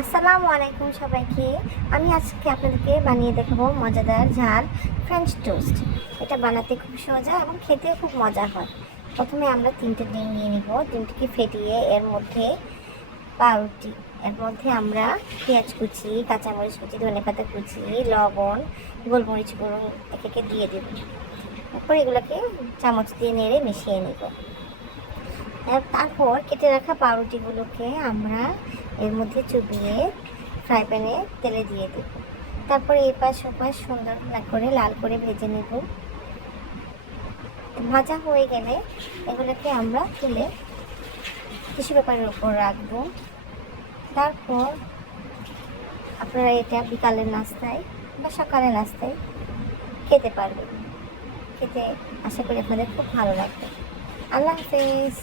আসসালামু আলাইকুম সবাইকে। আমি আজকে আপনাদেরকে বানিয়ে দেখাবো মজাদার ঝাল ফ্রেঞ্চ টোস্ট। এটা বানাতে খুব সোজা এবং খেতেও খুব মজা হয়। প্রথমে আমরা 3টে ডিম নিয়ে নিব। ডিমটিকে ফেটিয়ে এর মধ্যে পাউরুটি, এর মধ্যে আমরা পেঁয়াজ কুচি, কাঁচামরিচ কুচি, ধনেপাতা কুচি, লবণ, গোলমরিচ গুঁড়ো একে দিয়ে দেব। তারপর এগুলোকে চামচ দিয়ে নেড়ে মিশিয়ে নেব। তারপর কেটে রাখা পাউরুটিগুলোকে আমরা এর মধ্যে চুবিয়ে ফ্রাই প্যানে তেলে দিয়ে দেব। তারপরে এপাশ ওপাশ সুন্দর করে লাল করে ভেজে নেব। ভাজা হয়ে গেলে এগুলোকে আমরা তুলে টিস্যু পেপারের উপর রাখবো। তারপর আপনারা এটা বিকালের নাস্তায় বা সকালের নাস্তায় খেতে পারবেন। খেতে আশা করি আপনাদের খুব ভালো লাগবে। আল্লাহ হাফেজ।